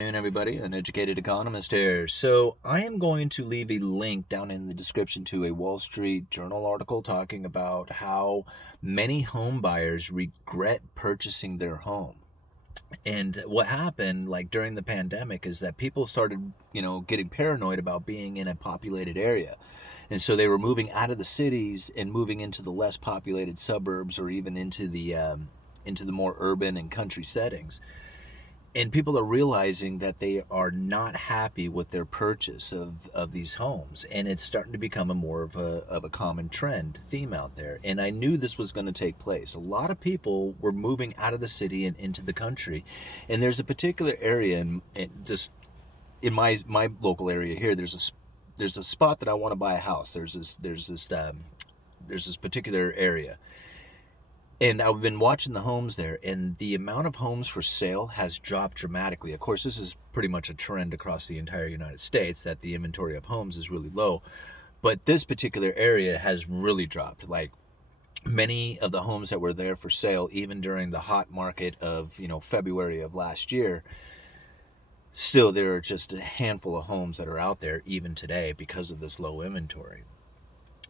And everybody, Uneducated Economist here. So I am going to leave a link down in the description to a Wall Street Journal article talking about how many home buyers regret purchasing their home. And what happened like during the pandemic is that people started, getting paranoid about being in a populated area. And so they were moving out of the cities and moving into the less populated suburbs or even into the more urban and country settings, and people are realizing that they are not happy with their purchase of these homes, and it's starting to become a more of a common trend theme out there. And I knew this was going to take place. A lot of people were moving out of the city and into the country, and there's a particular area just in my local area here. There's a spot that I want to buy a house. There's this particular area, and I've been watching the homes there, and the amount of homes for sale has dropped dramatically. Of course, this is pretty much a trend across the entire United States that the inventory of homes is really low. But this particular area has really dropped. Like many of the homes that were there for sale, even during the hot market of, February of last year, still there are just a handful of homes that are out there even today because of this low inventory.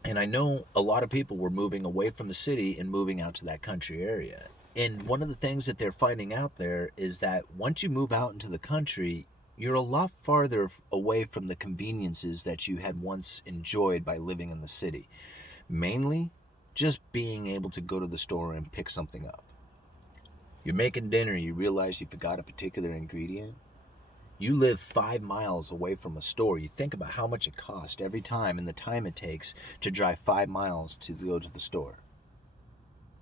And I know a lot of people were moving away from the city and moving out to that country area. And one of the things that they're finding out there is that once you move out into the country, you're a lot farther away from the conveniences that you had once enjoyed by living in the city. Mainly, just being able to go to the store and pick something up. You're making dinner, you realize you forgot a particular ingredient. You live 5 miles away from a store. You think about how much it costs every time and the time it takes to drive 5 miles to go to the store.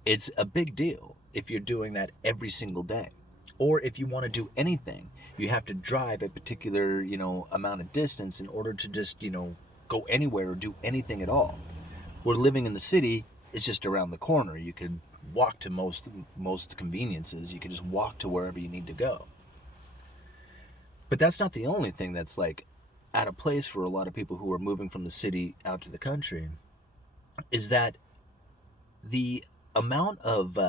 It's a big deal if you're doing that every single day. Or if you want to do anything, you have to drive a particular, amount of distance in order to just, go anywhere or do anything at all. We're living in the city, it's just around the corner. You could walk to most conveniences. You could just walk to wherever you need to go. But that's not the only thing that's like out of place for a lot of people who are moving from the city out to the country, is that the amount of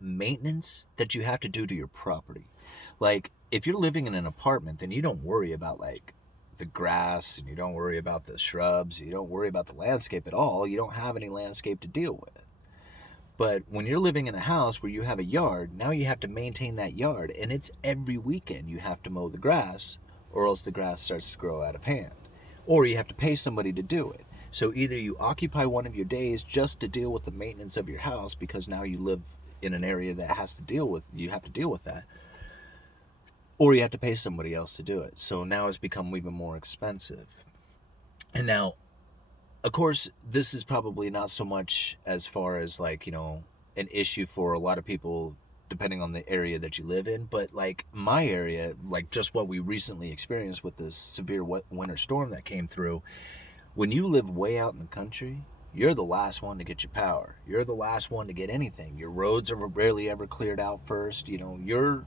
maintenance that you have to do to your property. Like if you're living in an apartment, then you don't worry about like the grass, and you don't worry about the shrubs, you don't worry about the landscape at all. You don't have any landscape to deal with. But when you're living in a house where you have a yard, now you have to maintain that yard, and it's every weekend you have to mow the grass, or else the grass starts to grow out of hand. Or you have to pay somebody to do it. So either you occupy one of your days just to deal with the maintenance of your house, because now you live in an area that you have to deal with that, or you have to pay somebody else to do it. So now it's become even more expensive. And now, of course, this is probably not so much as far as like, an issue for a lot of people depending on the area that you live in. But like my area, like just what we recently experienced with this severe winter storm that came through, when you live way out in the country, you're the last one to get your power. You're the last one to get anything. Your roads are rarely ever cleared out first. You're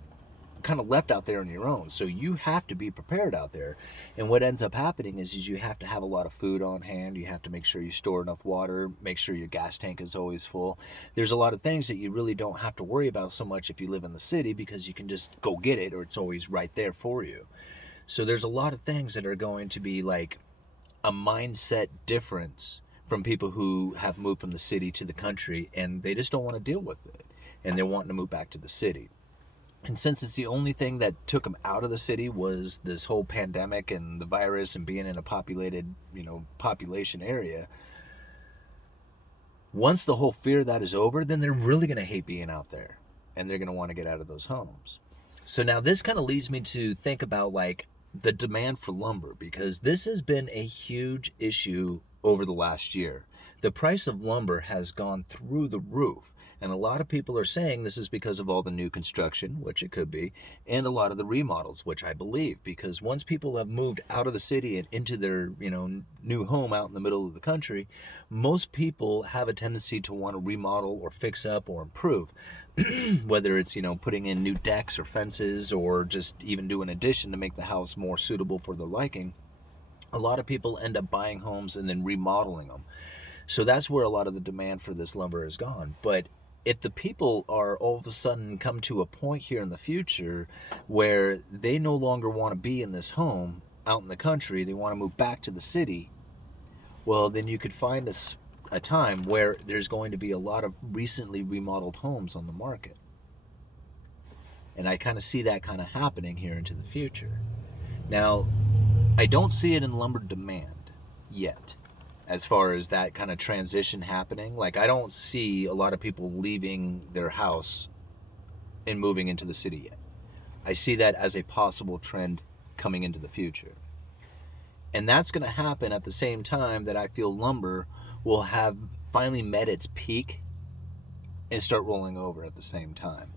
kind of left out there on your own. So you have to be prepared out there. And what ends up happening is you have to have a lot of food on hand. You have to make sure you store enough water, make sure your gas tank is always full. There's a lot of things that you really don't have to worry about so much if you live in the city, because you can just go get it, or it's always right there for you. So there's a lot of things that are going to be like a mindset difference from people who have moved from the city to the country, and they just don't want to deal with it, and they're wanting to move back to the city. And since it's the only thing that took them out of the city was this whole pandemic and the virus and being in a populated, population area, once the whole fear of that is over, then they're really going to hate being out there, and they're going to want to get out of those homes. So now this kind of leads me to think about like the demand for lumber, because this has been a huge issue over the last year. The price of lumber has gone through the roof. And a lot of people are saying this is because of all the new construction, which it could be, and a lot of the remodels, which I believe, because once people have moved out of the city and into their, new home out in the middle of the country, most people have a tendency to want to remodel or fix up or improve. Whether it's, putting in new decks or fences, or just even do an addition to make the house more suitable for their liking. A lot of people end up buying homes and then remodeling them. So that's where a lot of the demand for this lumber is gone. But if the people are all of a sudden come to a point here in the future where they no longer want to be in this home out in the country, they want to move back to the city, well, then you could find a time where there's going to be a lot of recently remodeled homes on the market. And I kind of see that kind of happening here into the future. Now, I don't see it in lumber demand yet, as far as that kind of transition happening. Like, I don't see a lot of people leaving their house and moving into the city yet. I see that as a possible trend coming into the future. And that's going to happen at the same time that I feel lumber will have finally met its peak and start rolling over at the same time.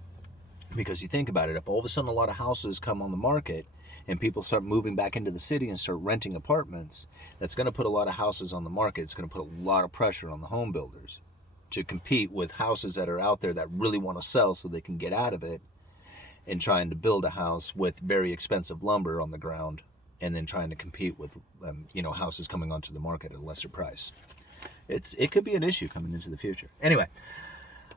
Because you think about it, if all of a sudden a lot of houses come on the market and people start moving back into the city and start renting apartments, that's going to put a lot of houses on the market. It's going to put a lot of pressure on the home builders to compete with houses that are out there that really want to sell so they can get out of it and trying to build a house with very expensive lumber on the ground and then trying to compete with houses coming onto the market at a lesser price. It could be an issue coming into the future. Anyway,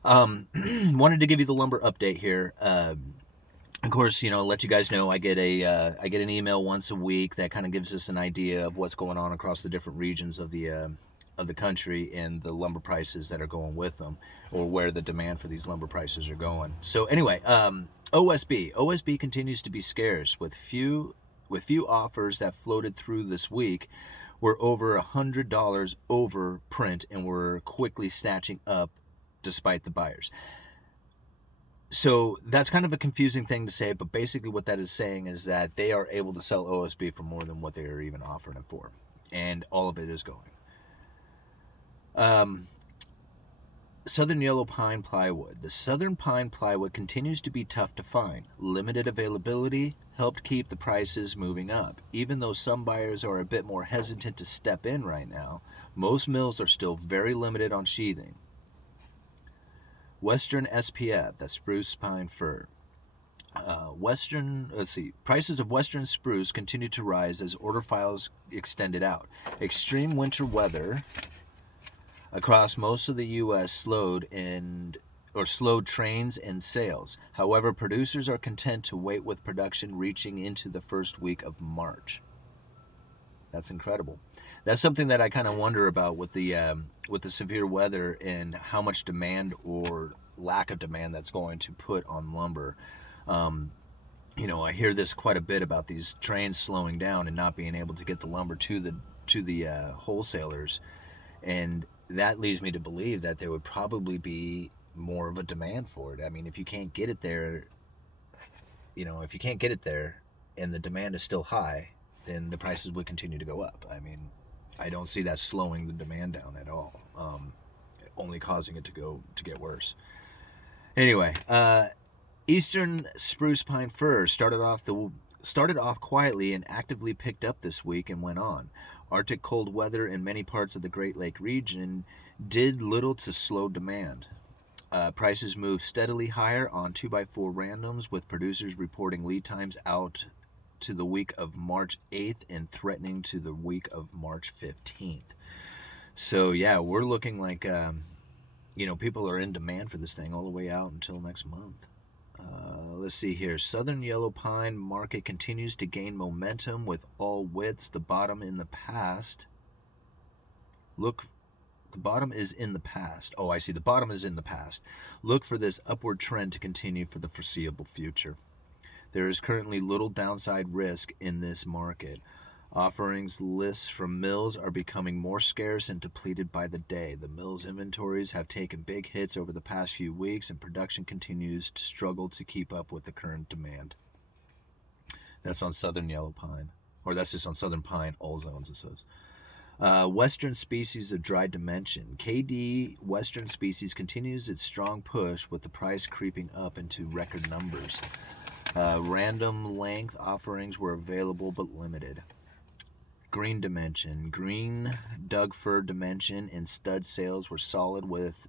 wanted to give you the lumber update here. Of course, let you guys know I get an email once a week that kind of gives us an idea of what's going on across the different regions of the country and the lumber prices that are going with them, or where the demand for these lumber prices are going. So anyway, OSB continues to be scarce with few offers that floated through this week. Were over $100 over print and were quickly snatching up despite the buyers. So that's kind of a confusing thing to say, but basically what that is saying is that they are able to sell OSB for more than what they are even offering it for. And all of it is going. Southern yellow pine plywood. The southern pine plywood continues to be tough to find. Limited availability helped keep the prices moving up. Even though some buyers are a bit more hesitant to step in right now, most mills are still very limited on sheathing. Western SPF, that's spruce pine fir. Prices of western spruce continue to rise as order files extended out. Extreme winter weather across most of the U.S. slowed trains and sales. However, producers are content to wait with production reaching into the first week of March. That's incredible. That's something that I kind of wonder about with the severe weather and how much demand or lack of demand that's going to put on lumber. I hear this quite a bit about these trains slowing down and not being able to get the lumber to the wholesalers, and that leads me to believe that there would probably be more of a demand for it. I mean, if you can't get it there, and the demand is still high, then the prices would continue to go up. I mean, I don't see that slowing the demand down at all, only causing it to get worse. Anyway, Eastern spruce pine fir started off quietly and actively picked up this week and went on. Arctic cold weather in many parts of the Great Lake region did little to slow demand. Prices moved steadily higher on 2x4 randoms, with producers reporting lead times out to the week of March 8th and threatening to the week of March 15th. So yeah, we're looking like people are in demand for this thing all the way out until next month. Let's see here. Southern yellow pine market continues to gain momentum with all widths. The bottom is in the past. The bottom is in the past. Oh, I see. The bottom is in the past. Look for this upward trend to continue for the foreseeable future. There is currently little downside risk in this market. Offerings lists from mills are becoming more scarce and depleted by the day. The mills' inventories have taken big hits over the past few weeks, and production continues to struggle to keep up with the current demand. That's on southern yellow pine. Or that's just on southern pine, all zones, it says. Western species of dry dimension. KD Western species continues its strong push with the price creeping up into record numbers. Random length offerings were available but limited. Green dimension. Green Doug fir dimension and stud sales were solid with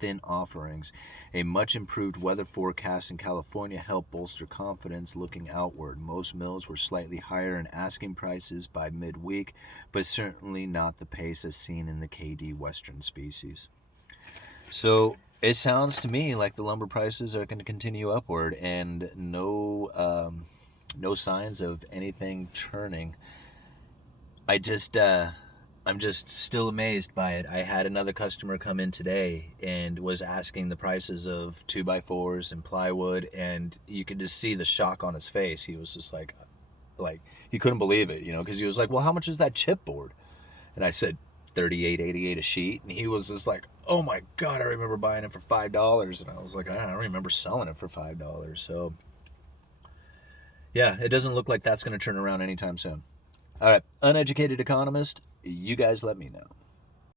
thin offerings. A much improved weather forecast in California helped bolster confidence looking outward. Most mills were slightly higher in asking prices by midweek, but certainly not the pace as seen in the KD Western species. So It sounds to me like the lumber prices are going to continue upward, and no signs of anything turning. I just I'm just still amazed by it. I had another customer come in today and was asking the prices of 2x4s and plywood, and you could just see the shock on his face. He was just like he couldn't believe it, because he was like, "Well, how much is that chipboard?" And I said, $38.88 a sheet, and he was just like, "Oh my God, I remember buying it for $5," and I was like, "I don't remember selling it for $5." So yeah, it doesn't look like that's going to turn around anytime soon. All right, uneducated economist, you guys let me know.